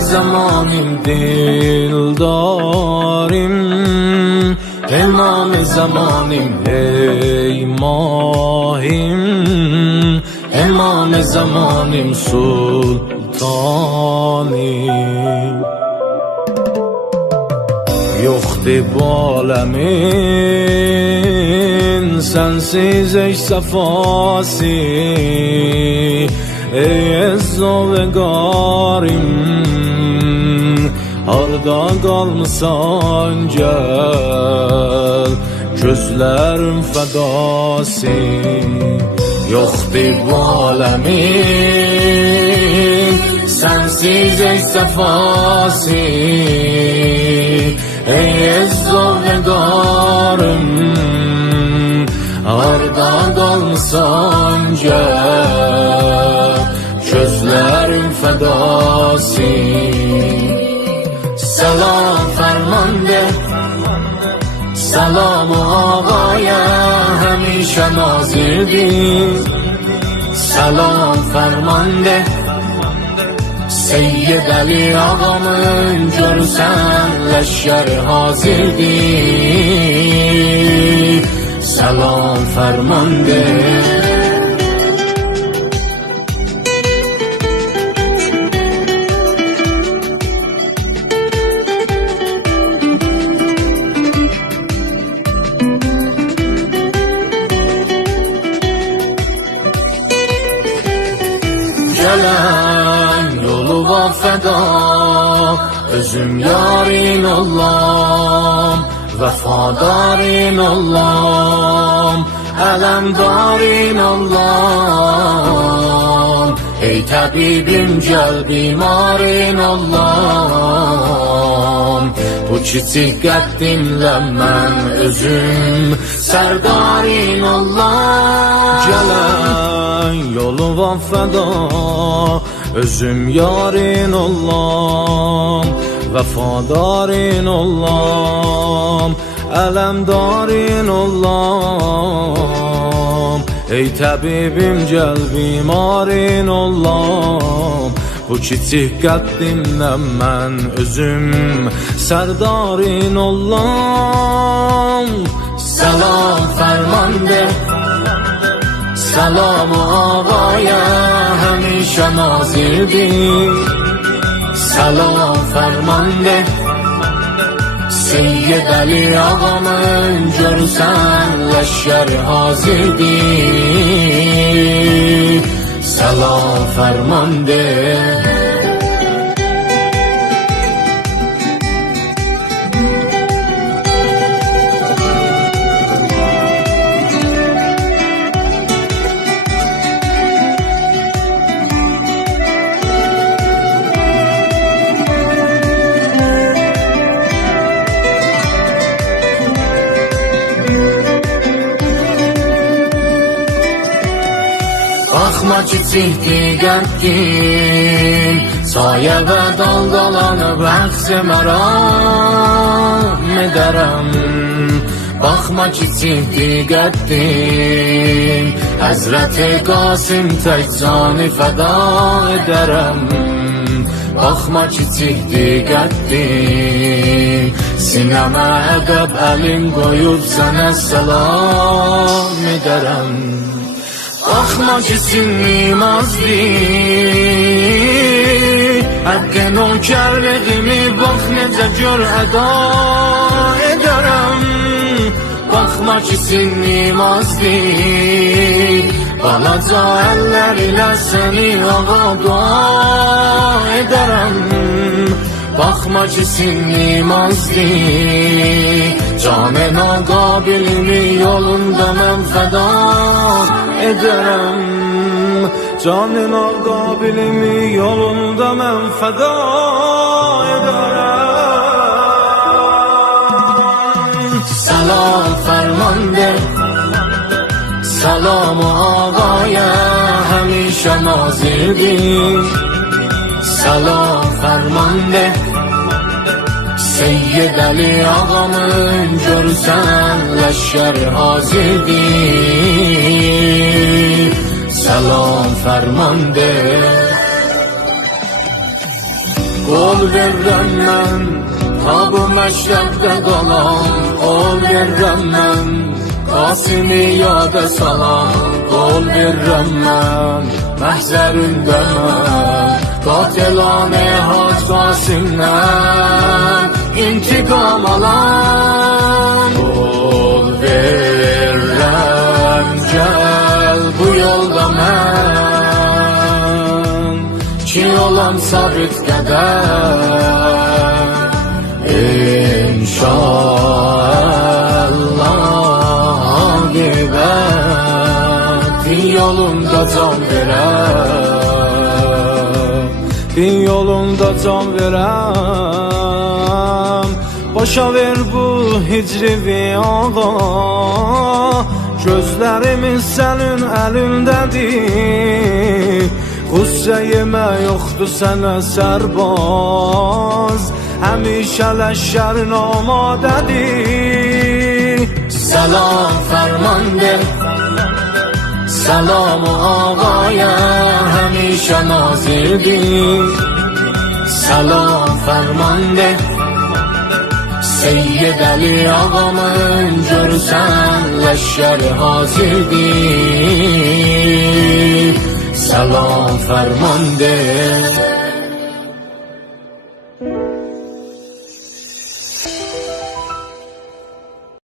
زمانیم دلداریم، امام زمانیم ای ماهیم، امام زمانیم سلطانیم. Yoxdur bu aləmin sənsiz eş səfası, ey əzza və qarim, harda qalmısan gəl, gözlərim fədası. Yoxdur bu aləmin sənsiz eş səfası, ey əzza və qarim, harda qalmısan gəl, gözlərim fədası. Salam fərmande, salam-ı ağaya həmişə nazirdir. Salam fərmande, Seyyid Ali ağamın görsən leşkəri hazirdir. Salam fərmande. Gələn yolu var fəda, özüm yarin olam, vəfadarin olam, ələmdarin olam. Ey təbibim gəl bimarin olam, bu kiçik qəddimlə mən özüm sərdarin olam. Gələn yolu var fəda, özüm yarin olam, vəfadarin olam, ələmdarin olam. Ey təbibim gəl bimarin olam, bu kiçik qəddimlə mən özüm sərdarin olam. Salam fərmande, salam-ı ağaya həmişə nazirdir. Salam fərmande, Seyyid Ali ağamın görsən leşkəri hazirdir. Salam fərmande. Baxma kiçikdir qəddin, sayə və daldalanıb əxsi məram edərəm. Baxma kiçikdir qəddin, Həzrəti Qasim tək canı fəda edərəm. Baxma kiçikdir qəddin, sinəmə ədəb əlim qoyub sənə salam edərəm. Baxma ki sinnim azdır, həqqə nökərliyimi bax necə gör əda edərəm. Baxma ki sinnim azdır, balaca əllər ilə səni ağa dua edərəm. Baxma ki sinnim azdır, canə naqabilimi yolunda mən fəda edərəm. Canə naqabilimi yolunda mən fəda edərəm. Salam fərmande, salam-ı ağaya həmişə nazirdir. Salam fərmande, Seyyid Ali ağamın görsən leşkəri hazirdir. Salam fərmande. Ol verirəm mən, ta bu məşrəbdə qalan. Ol verirəm mən, Qasimi yada salam. Ol verirəm mən, məhzərində mən, qatilanə Hac Qasimdən intiqam alan. Ol verirəm, gəl bu yolda mən, ki olam sabit qədəm. İnşallah qibət din yolunda can verəm, din yolunda can verəm. Başa ver bu hicri viyağa, gözlərimiz sənin əlindədir. Qüssə yemə yoxdur sənə sərbaz, həmişə ləşkərin amadədir. Salam fərman ver, salam-ı ağaya, həmişə nazirdir. Salam fərman ver, Seyyid Əli ağamın görsən ləşkəri hazirdir. Salam fərman ver.